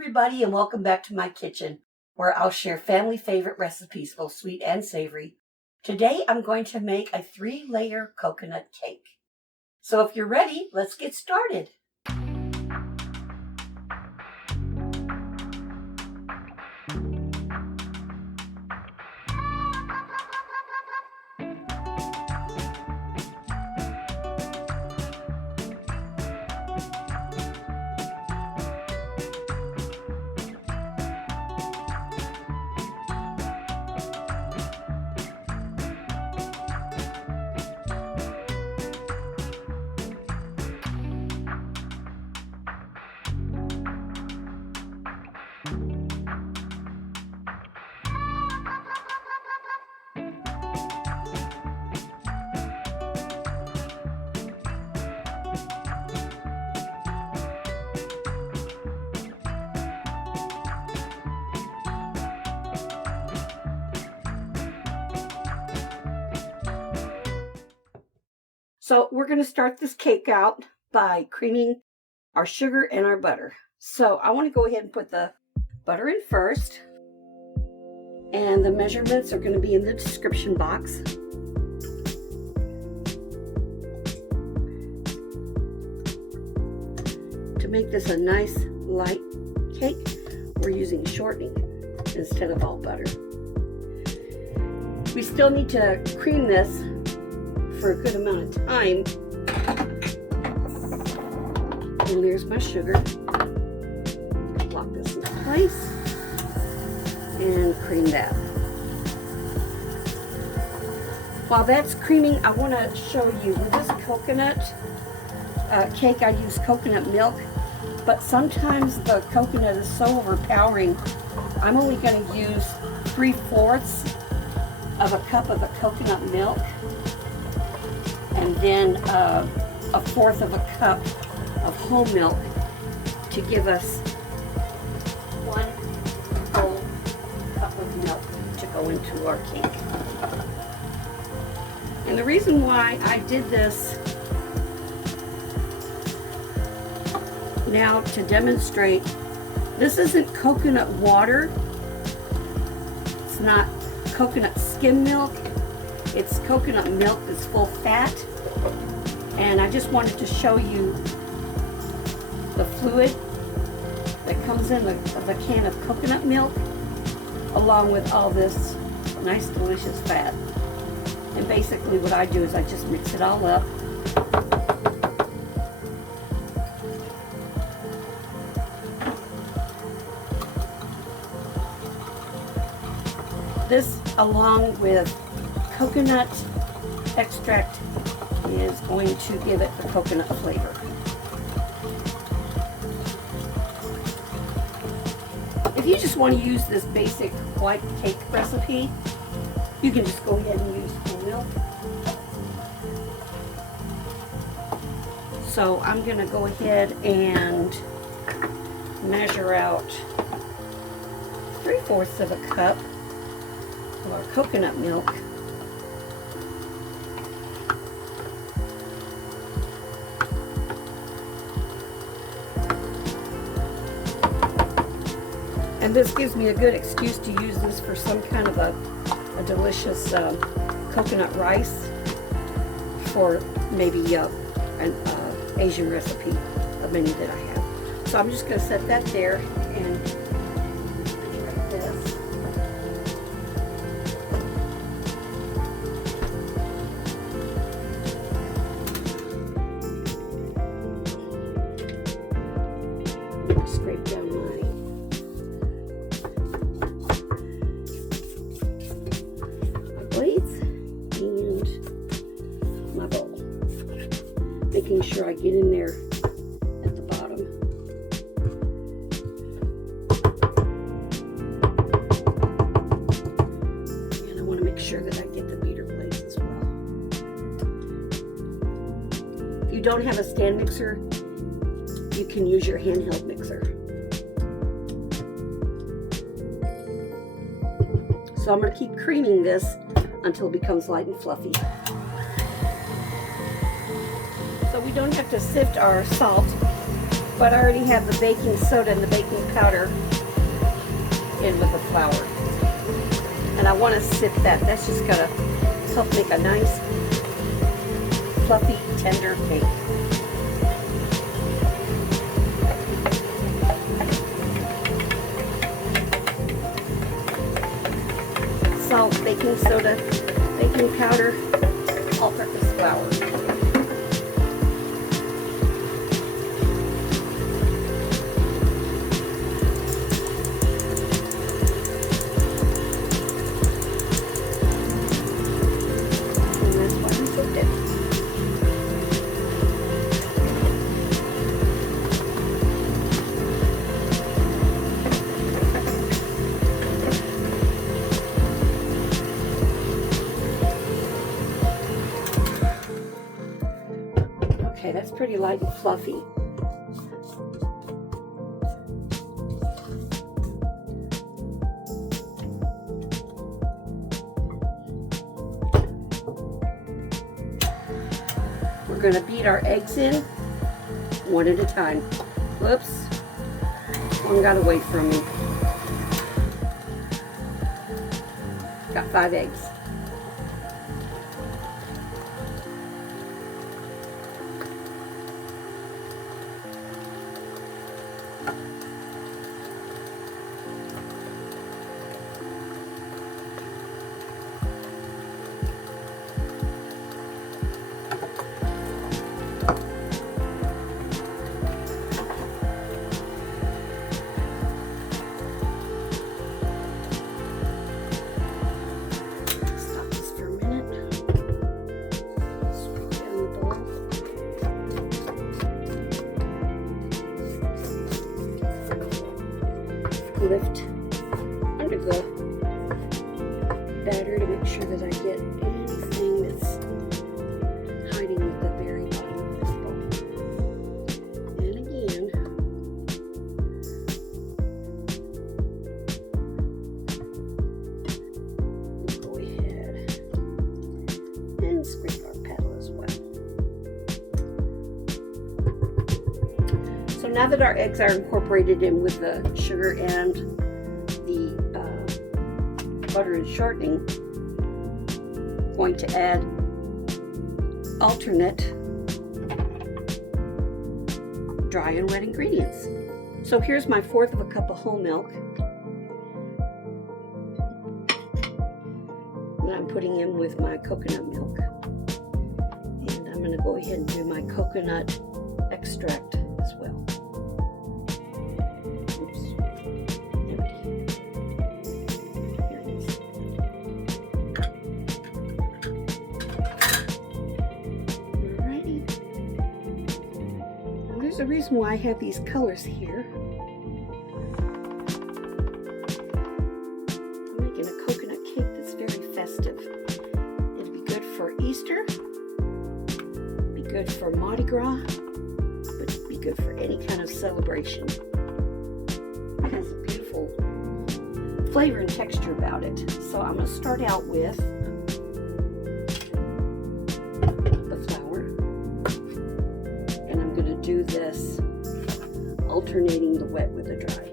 everybody, and welcome back to my kitchen, where I'll share family favorite recipes, both sweet and savory. Today I'm going to make a 3-layer coconut cake. So if you're ready, let's get started. So we're going to start this cake out by creaming our sugar and our butter. So I want to go ahead and put the butter in first. And the measurements are going to be in the description box. To make this a nice light cake, we're using shortening instead of all butter. We still need to cream this for a good amount of time. And there's my sugar. Lock this in place and cream that. While that's creaming, I want to show you with this coconut cake, I use coconut milk, but sometimes the coconut is so overpowering, I'm only going to use 3/4 of a cup of the coconut milk, and then 1/4 of a cup of whole milk to give us 1 whole cup of milk to go into our cake. And the reason why I did this now to demonstrate, this isn't coconut water, it's not coconut skim milk, it's coconut milk that's full fat, and I just wanted to show you the fluid that comes in the can of coconut milk along with all this nice delicious fat. And basically what I do is I just mix it all up. This, along with coconut extract, is going to give it the coconut flavor. If you just want to use this basic white cake recipe, you can just go ahead and use whole milk. So I'm going to go ahead and measure out 3/4 of a cup of our coconut milk. And this gives me a good excuse to use this for some kind of a delicious coconut rice, for maybe an Asian recipe, a menu that I have. So I'm just going to set that there and like this. Scrape down my blades and my bowl, making sure I get in there at the bottom. And I want to make sure that I get the beater blades as well. If you don't have a stand mixer, you can use your handheld mixer. So I'm going to keep creaming this until it becomes light and fluffy. So we don't have to sift our salt But I already have the baking soda and the baking powder in with the flour. And I want to sift that. That's just going to help make a nice, fluffy, tender cake. Salt, baking soda, baking powder, all-purpose flour. Okay, that's pretty light and fluffy. We're going to beat our eggs in one at a time. Whoops, one got away from me. Got 5 eggs. Lift under the batter to make sure that I get anything that's hiding at the very bottom of this bowl. And again, we'll go ahead and scrape our paddle as well. So now that our eggs are incorporated in with the sugar and the butter and shortening, I'm going to add alternate dry and wet ingredients. So here's my 1/4 of a cup of whole milk that I'm putting in with my coconut milk. And I'm going to go ahead and do my coconut extract as well. There's a reason why I have these colors here. I'm making a coconut cake that's very festive. It'd be good for Easter, be good for Mardi Gras, but it'd be good for any kind of celebration. It has a beautiful flavor and texture about it. So I'm going to start out with do this, alternating the wet with the dry.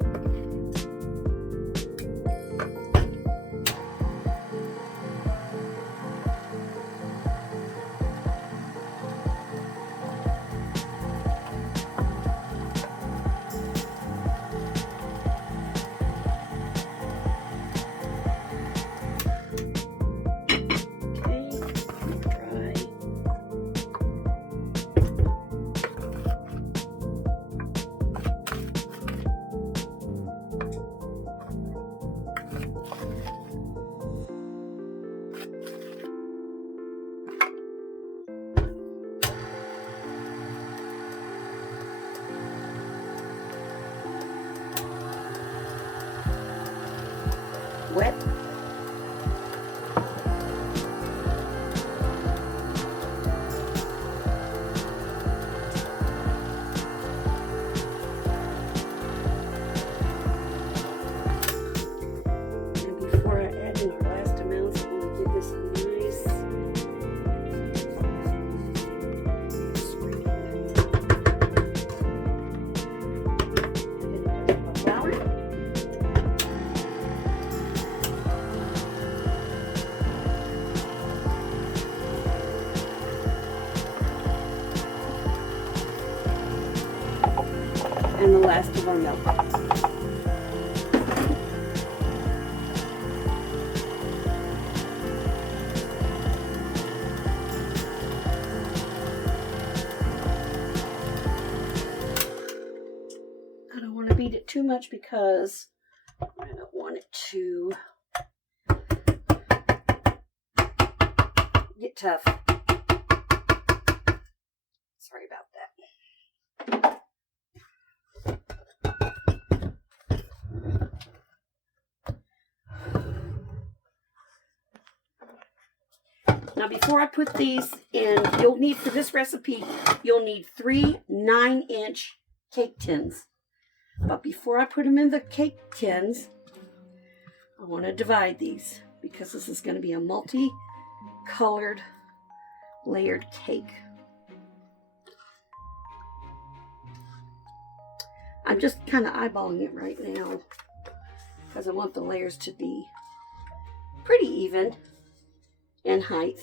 and the last of our milk. I don't want to beat it too much because I don't want it to get tough. Sorry about that. Now before I put these in, you'll need, for this recipe, you'll need 3 9-inch cake tins. But before I put them in the cake tins, I want to divide these because this is going to be a multi-colored layered cake. I'm just kind of eyeballing it right now because I want the layers to be pretty even in height.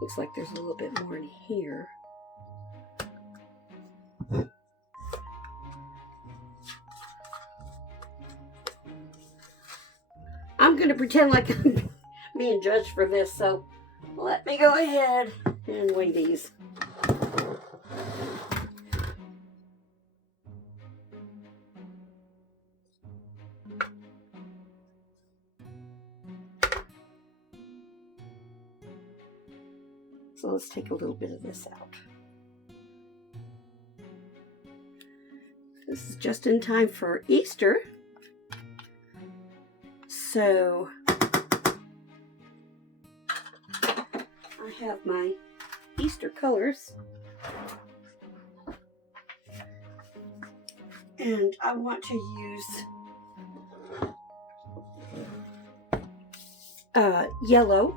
Looks like there's a little bit more in here. I'm going to pretend like I'm being judged for this, so let me go ahead and weigh these. So let's take a little bit of this out. This is just in time for Easter. So I have my Easter colors. And I want to use yellow.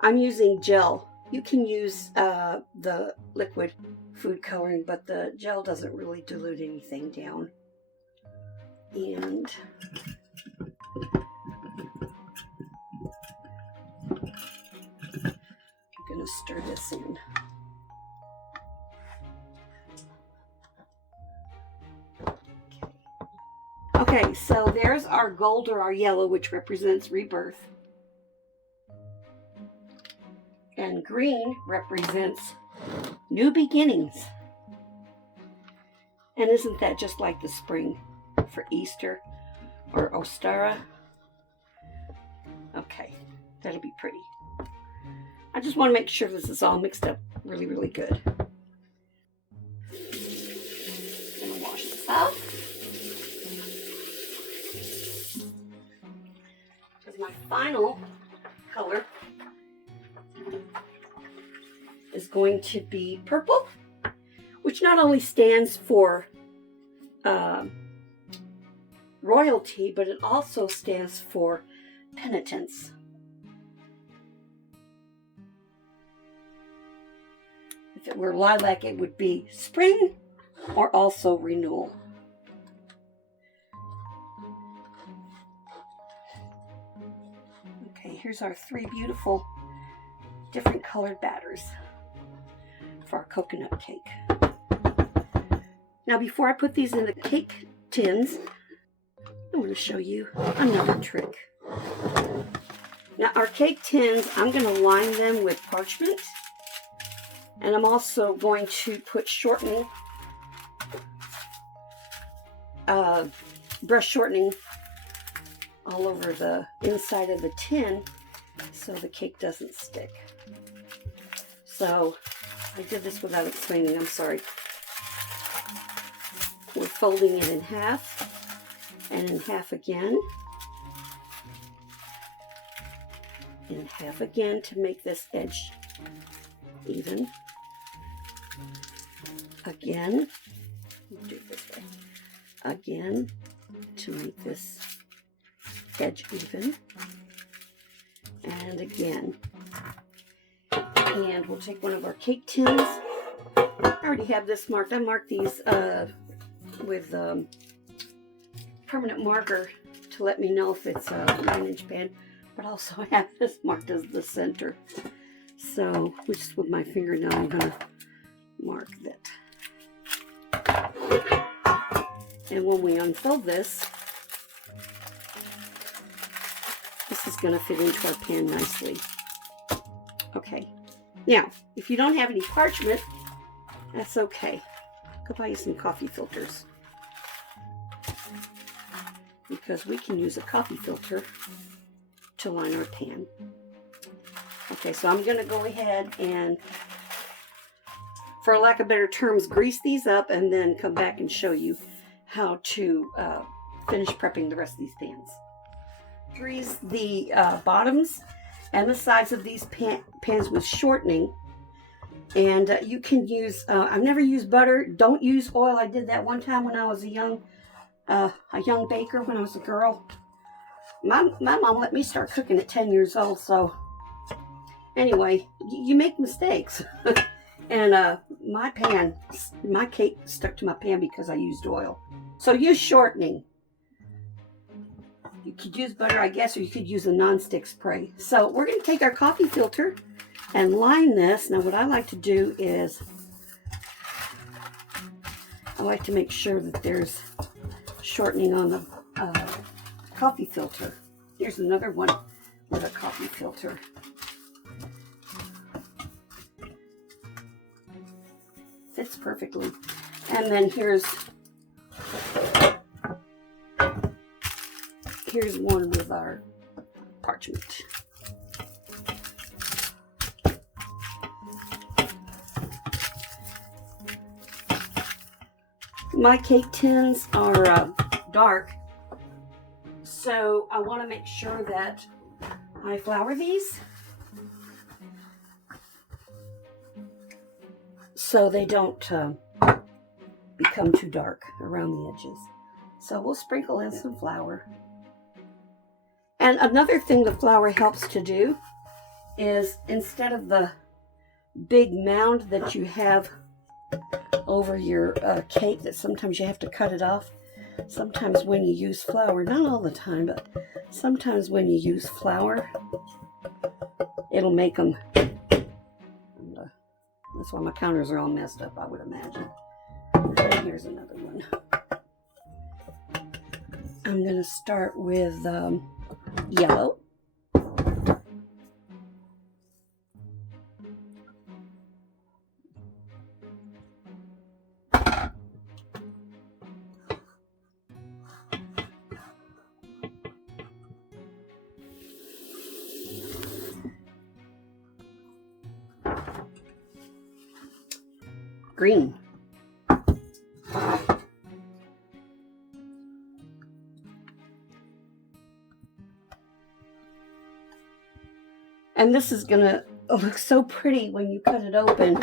I'm using gel. You can use the liquid food coloring, but the gel doesn't really dilute anything down. And I'm going to stir this in. Okay, so there's our gold or our yellow, which represents rebirth. And green represents new beginnings. And isn't that just like the spring for Easter or Ostara? Okay, that'll be pretty. I just want to make sure this is all mixed up really, really good. I'm going to wash this out. Because my final color is going to be purple, which not only stands for royalty, but it also stands for penitence. If it were lilac, it would be spring or also renewal. Okay, here's our 3 beautiful different colored batters for our coconut cake. Now before I put these in the cake tins, I want to show you another trick. Now our cake tins, I'm going to line them with parchment, and I'm also going to put shortening, brush shortening all over the inside of the tin so the cake doesn't stick. So I did this without explaining, I'm sorry. We're folding it in half and in half again. In half again to make this edge even. Again, do it this way. Again to make this edge even. And again. And we'll take one of our cake tins. I already have this marked. I marked these with permanent marker to let me know if it's a 9-inch pan but also have this marked as the center. So just with my fingernail, I'm going to mark that. And when we unfold this, this is going to fit into our pan nicely. Okay. Now, if you don't have any parchment, that's okay. Go buy you some coffee filters, because we can use a coffee filter to line our pan. Okay, so I'm going to go ahead and, for lack of better terms, grease these up and then come back and show you how to finish prepping the rest of these pans. Grease the bottoms and the sides of these pans with shortening. And you can use, I've never used butter. Don't use oil. I did that one time when I was a young baker, when I was a girl. My mom let me start cooking at 10 years old. So anyway, you make mistakes. And my cake stuck to my pan because I used oil. So use shortening. You could use butter, I guess, or you could use a non-stick spray. So we're going to take our coffee filter and line this. Now what I like to do is, I like to make sure that there's shortening on the coffee filter. Here's another one with a coffee filter. Fits perfectly. And then here's one with our parchment. My cake tins are dark, so I want to make sure that I flour these so they don't become too dark around the edges. So we'll sprinkle in some flour. And another thing the flour helps to do is, instead of the big mound that you have over your cake that sometimes you have to cut it off, sometimes when you use flour, not all the time, but sometimes when you use flour, it'll make them, that's why my counters are all messed up, I would imagine. And here's another one. I'm going to start with yellow. Green. And this is gonna look so pretty when you cut it open.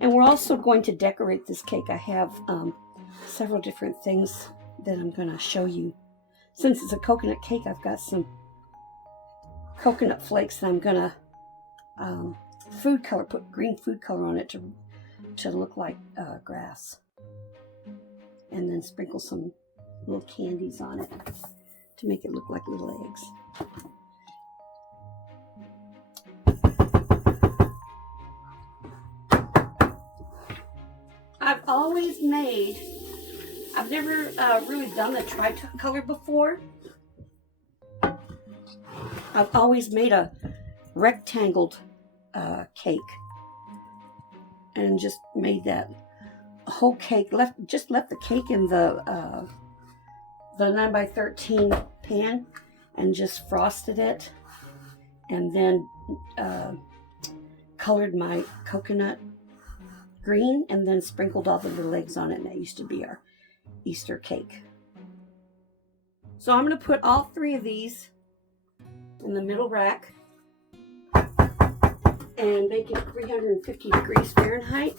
And we're also going to decorate this cake. I have several different things that I'm gonna show you. Since it's a coconut cake, I've got some coconut flakes that I'm gonna put green food color on it to look like grass. And then sprinkle some little candies on it to make it look like little eggs. I've never really done the tricolor before. I've always made a rectangled cake and just made that whole cake, just left the cake in the 9x13 pan and just frosted it, and then colored my coconut green and then sprinkled all the little eggs on it, and that used to be our Easter cake. So I'm going to put all three of these in the middle rack and bake it 350 degrees Fahrenheit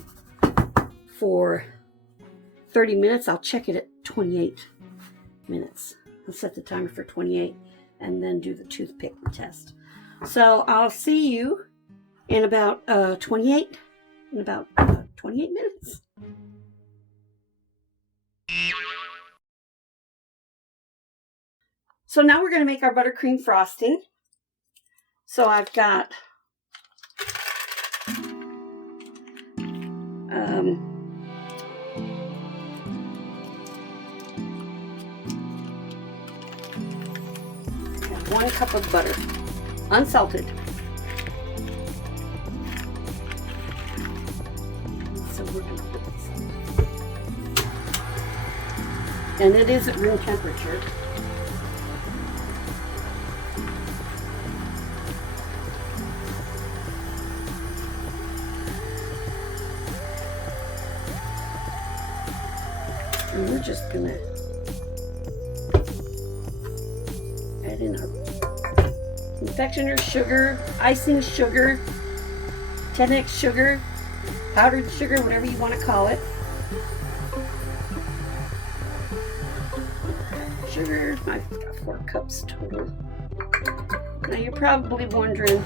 for 30 minutes. I'll check it at 28 minutes. I'll set the timer for 28 and then do the toothpick test. So I'll see you in about 28 minutes. So now we're going to make our buttercream frosting. So I've got got 1 cup of butter, unsalted. So we're going to put this in. And it is at room temperature. And we're just going to add in our confectioner sugar, icing sugar, 10x sugar, powdered sugar, whatever you want to call it. Sugar, I've got 4 cups total. Now you're probably wondering,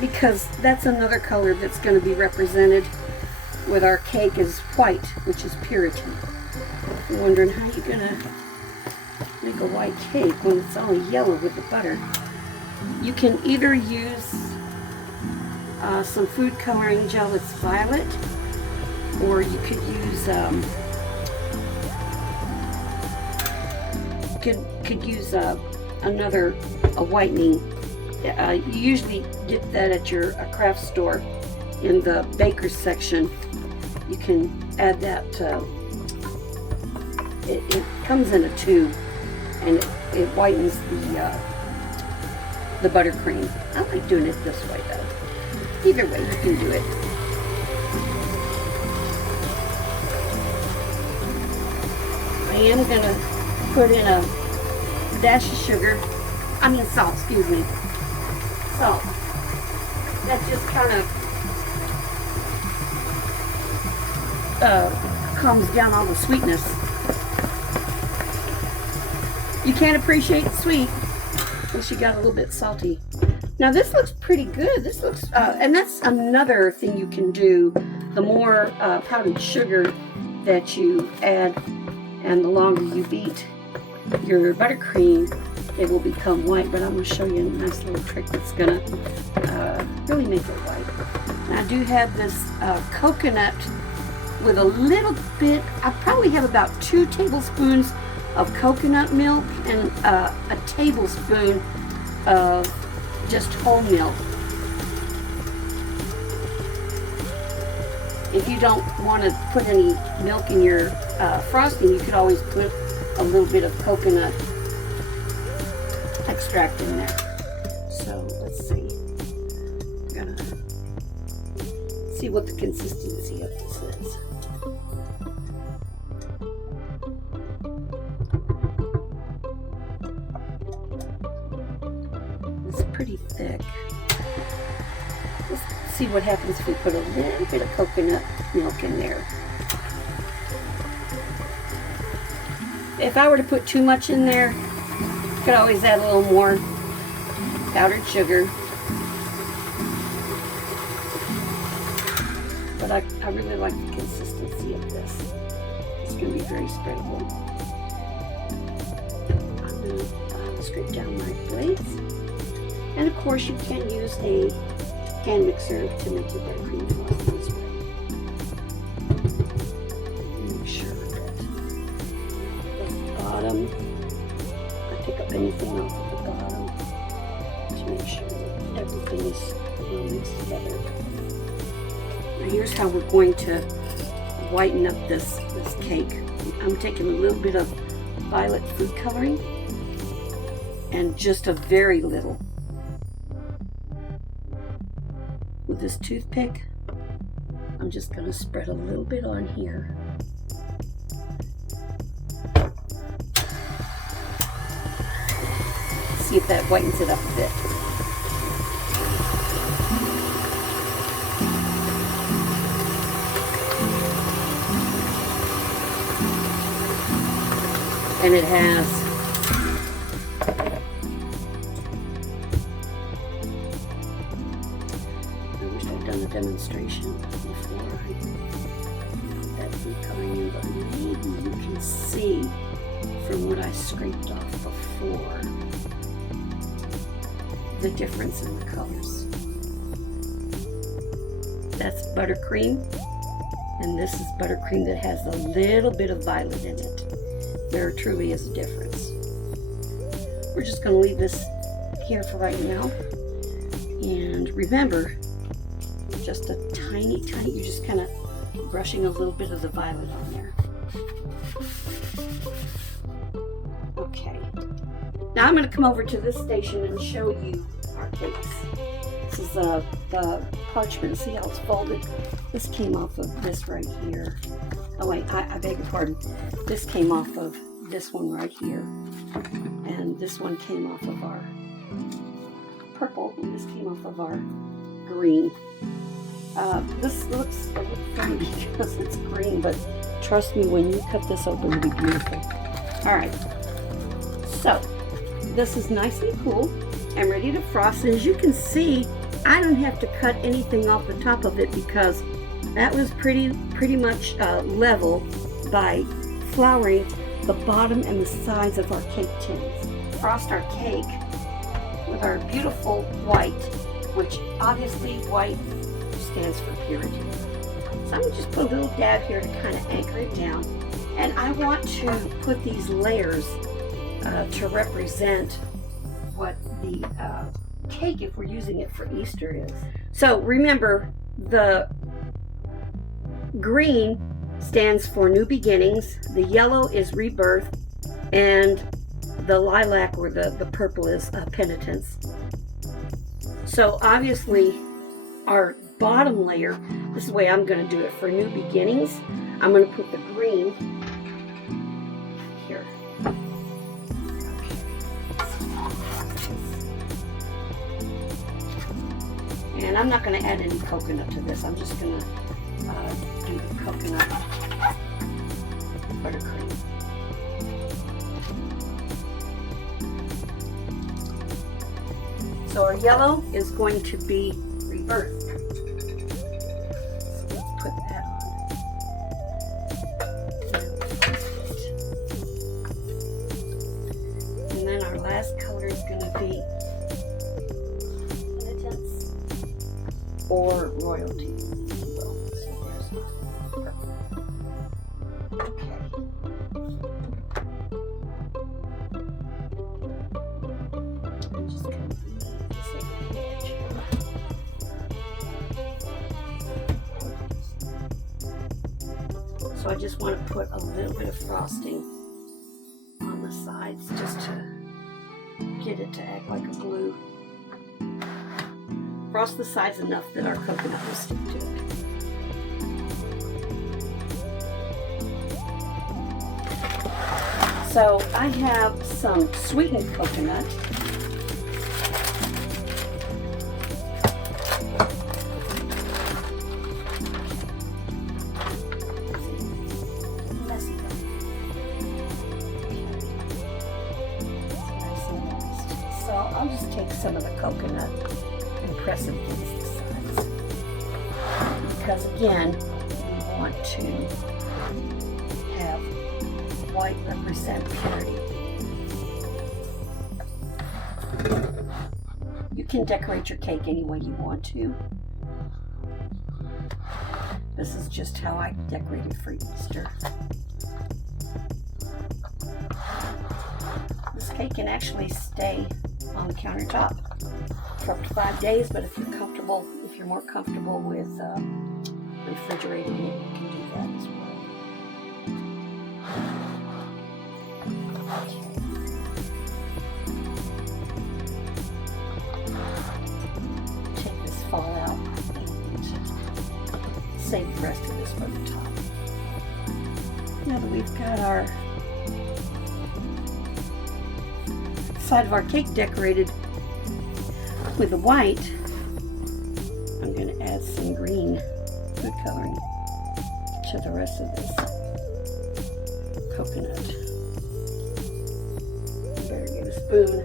because that's another color that's going to be represented with our cake is white, which is purity. You're wondering how you're going to make a white cake when it's all yellow with the butter. You can either use some food coloring gel that's violet, or you could use a whitening. You usually get that at your craft store in the baker's section. You can add that. It comes in a tube, and it whitens the buttercream. I like doing it this way though. Either way, you can do it. I am gonna put in a dash of salt, excuse me. Salt. That just kind of calms down all the sweetness. You can't appreciate the sweet unless you got a little bit salty. Now this looks pretty good. This looks, and that's another thing you can do. The more powdered sugar that you add, and the longer you beat your buttercream, it will become white. But I'm going to show you a nice little trick that's going to really make it white. And I do have this coconut with a little bit. I probably have about 2 tablespoons of coconut milk and a tablespoon of just whole milk. If you don't want to put any milk in your frosting, you could always put a little bit of coconut extract in there. So let's see. I'm gonna see what the consistency of this is. It's pretty thick. Let's see what happens if we put a little bit of coconut milk in there. If I were to put too much in there, I could always add a little more powdered sugar. But I really like the consistency of this. It's going to be very spreadable. I'm going to scrape down my blades. And of course you can use a hand mixer to make your buttercream frosting as well. Make sure that the bottom, I pick up anything off of the bottom to make sure that everything is well mixed together. Now here's how we're going to whiten up this cake. I'm taking a little bit of violet food coloring and just a very little. With this toothpick, I'm just going to spread a little bit on here. See if that whitens it up a bit. And it has. Demonstration before I put that food coloring in, but maybe you can see from what I scraped off before the difference in the colors. That's buttercream, and this is buttercream that has a little bit of violet in it. There truly is a difference. We're just going to leave this here for right now. And remember, just a tiny, you're just kind of brushing a little bit of the violet on there. Okay. Now I'm going to come over to this station and show you our cakes. This is the parchment. See how it's folded? This came off of this right here. Oh wait, I beg your pardon. This came off of this one right here. And this one came off of our purple, and this came off of our green. This looks a little funny because it's green, but trust me, when you cut this open, it'll be beautiful. Alright, so this is nice and cool and ready to frost. And as you can see, I don't have to cut anything off the top of it because that was pretty much level by flouring the bottom and the sides of our cake tins. Frost our cake with our beautiful white, which obviously white stands for purity. So I'm going to just put a little dab here to kind of anchor it down. And I want to put these layers to represent what the cake, if we're using it for Easter, is. So remember, the green stands for new beginnings, the yellow is rebirth, and the lilac or the purple is penitence. So obviously our bottom layer, this is the way I'm going to do it for new beginnings. I'm going to put the green here. And I'm not going to add any coconut to this. I'm just going to do the coconut buttercream. So our yellow is going to be rebirth. So let's put that on. And then our last color is going to be penitence or royalty. So I just want to put a little bit of frosting on the sides just to get it to act like a glue. Frost the sides enough that our coconut will stick to it. So I have some sweetened coconut. So I'll just take some of the coconut and press it against the sides. Because again, we want to have white represent purity. You can decorate your cake any way you want to. This is just how I decorated for Easter. This cake can actually stay on the countertop for up to 5 days, but if you're more comfortable with refrigerating it, you can do that as well. Okay. Take this fall out and save the rest of this for the top. Now that we've got our side of our cake decorated with the white, I'm going to add some green food coloring to the rest of this coconut. Better get a spoon.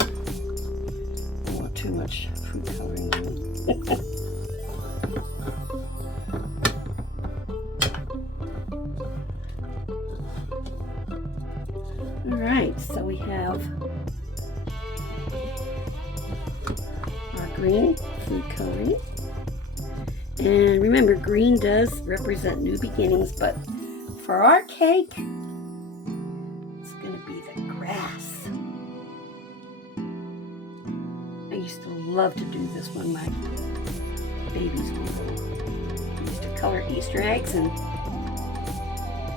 I don't want too much food coloring in it. Alright, so we have Our green food coloring. And remember, green does represent new beginnings, but for our cake, it's going to be the grass. I used to love to do this when my babies were little. I used to color Easter eggs and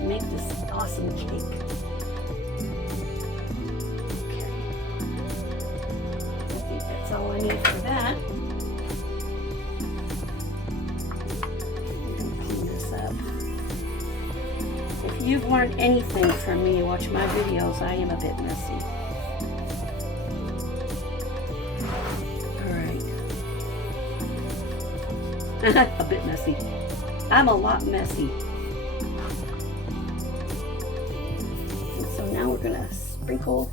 make this awesome cake. Okay. I think that's all I need for that. If you've learned anything from me, watch my videos. I am a bit messy. Alright. A bit messy. I'm a lot messy. And so now we're going to sprinkle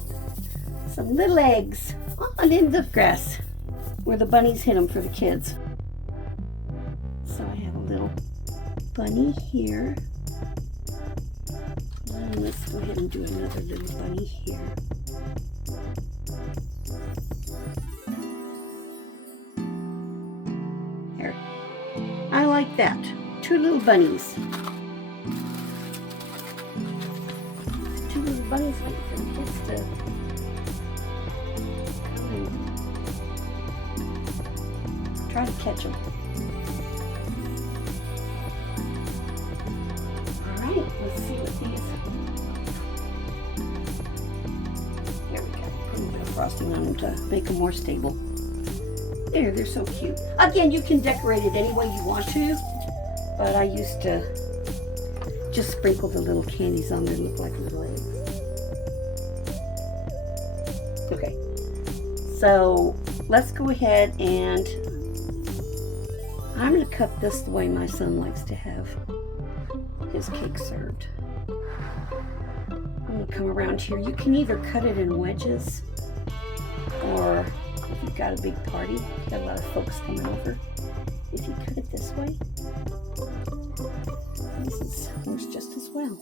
some little eggs on in the grass where the bunnies hid them for the kids. So I have a little bunny here. And let's go ahead and do another little bunny here. Here. I like that. 2 little bunnies. 2 little bunnies waiting for the kids to come and try to catch them. Alright, let's see what these. There we go. Put a little bit of frosting on them to make them more stable. There, they're so cute. Again, you can decorate it any way you want to, but I used to just sprinkle the little candies on there to look like little eggs. Okay, so let's go ahead and I'm going to cut this the way my son likes to have his cake served. I'm going to come around here. You can either cut it in wedges, or if you've got a big party, you've got a lot of folks coming over, if you cut it this way, this works just as well.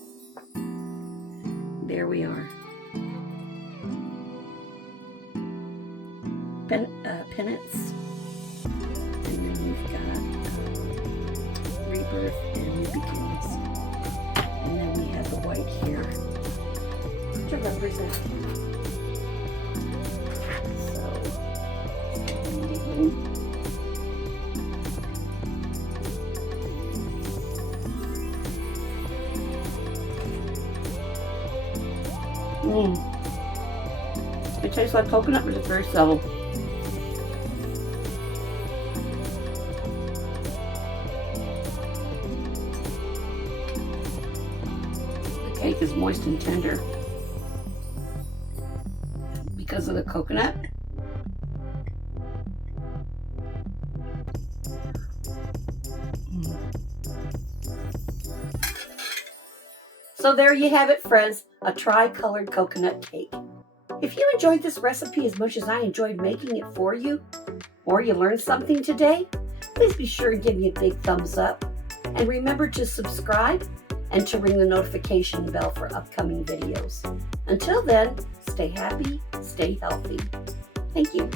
There we are. Pennants. And then we've got rebirth and new beginnings. And then we have the white here to represent him. It tastes like coconut, but it's very subtle. The cake is moist and tender because of the coconut. So there you have it, friends, a tri-colored coconut cake. If you enjoyed this recipe as much as I enjoyed making it for you, or you learned something today, please be sure to give me a big thumbs up. And remember to subscribe and to ring the notification bell for upcoming videos. Until then, stay happy, stay healthy. Thank you.